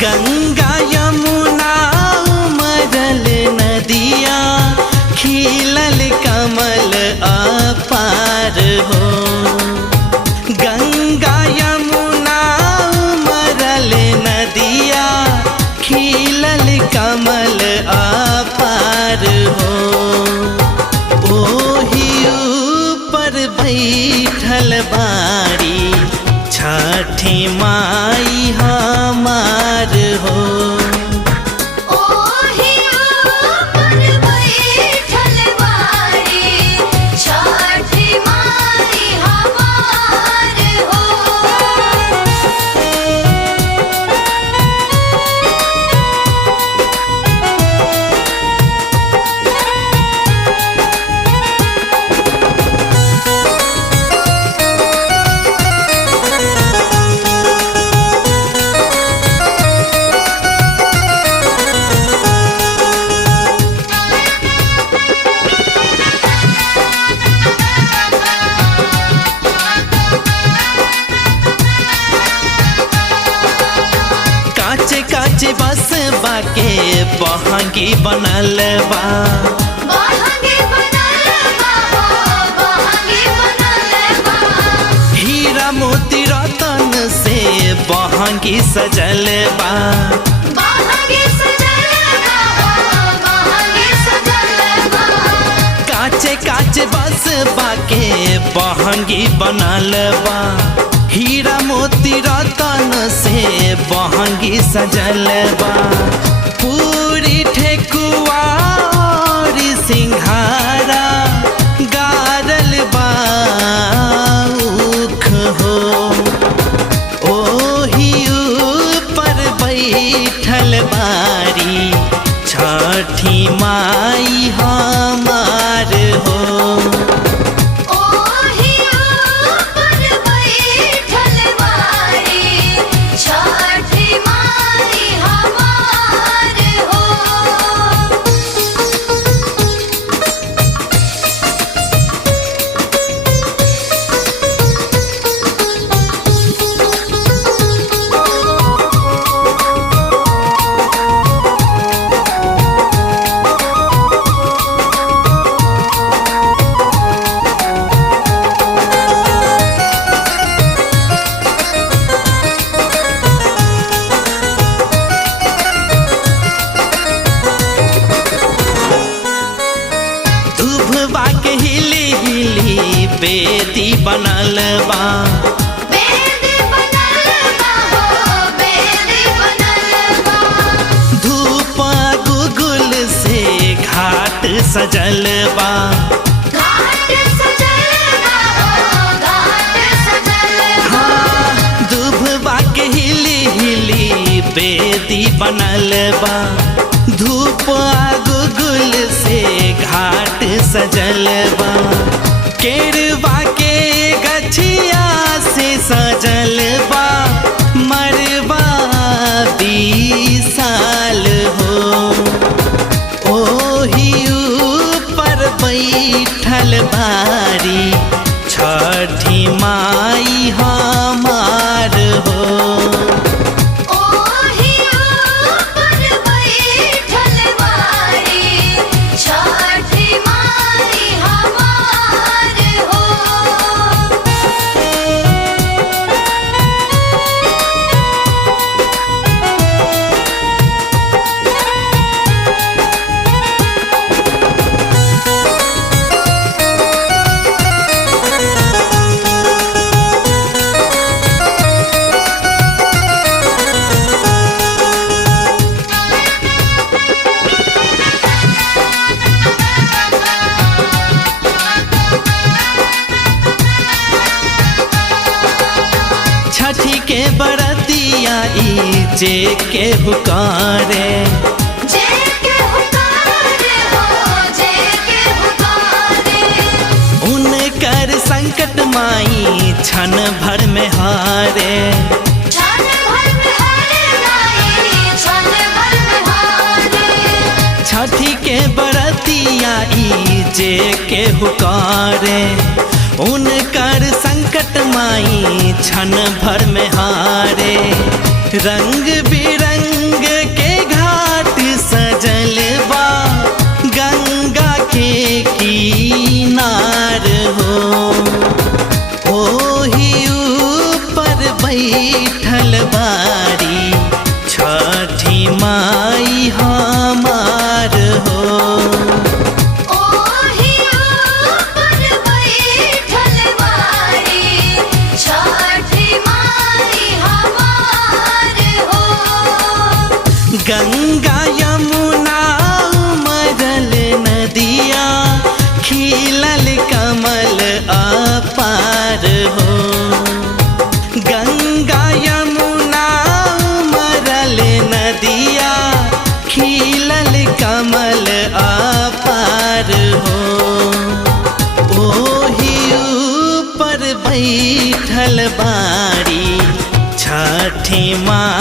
गंगा यमुना उमरल नदिया खिलल कमल अपार हो। गंगा यमुना उमरल नदिया खिलल कमल अपार हो। ओही ऊपर बैठल बारी छठी माई हमार हो। ओही ऊपर बैठल बारी छठी माई हमार हो। काचे काचे बस बाके बहंगी बनल बा। बहंगी बनल बा हो, बहंगी बनल बा। हीरा मोती रतन से बहंगी सजल बा। बहंगी सजल बा हो, बहंगी सजल बा। काचे काचे बस बाके बहंगी बनल बा। हीरा मोती रतन से बहंगी सजल बा। पूरी ठेकुआ और सिंघारा गारल बा उख हो। ओही ऊपर बैठल बारी छठी माई हमार हो। ओही ऊपर बैठल बारी छठी माई हमार हो। दुभवा के हिली हिली बेदी बनल बा। बेदी बनल बा हो, बेदी बनल बा। धूप गुगुल से घाट सजल बा। घाट सजल बा हो, घाट सजल बा। हाँ, दुभवा के हिली हिली बेदी बनल बा। धूप गुगुल से घाट सजल बा। केरवा के गछिया से सजल बा। मरवा विशाल हो। ओही ऊपर बैठल बारी छठी माई हमार हो। ओही ऊपर बैठल बारी छठी माई हमार हो। छठी के बरतिया ई जे के हुकारे। जे के हुकारे हो, जे के हुकारे। उनकर संकट माई क्षण भर में हारे। क्षण भर में हारे माई, क्षण भर में हारे। छठी के बरतिया ई जे के हुकारे। उनकर संकट माई क्षण भर में हारे। रंग बिरंग गंगा यमुना उमरल नदिया खिलल कमल अपार हो। गंगा यमुना उमरल नदिया खिलल कमल अपार हो। ओही ऊपर बैठल बाड़ी छठी माँ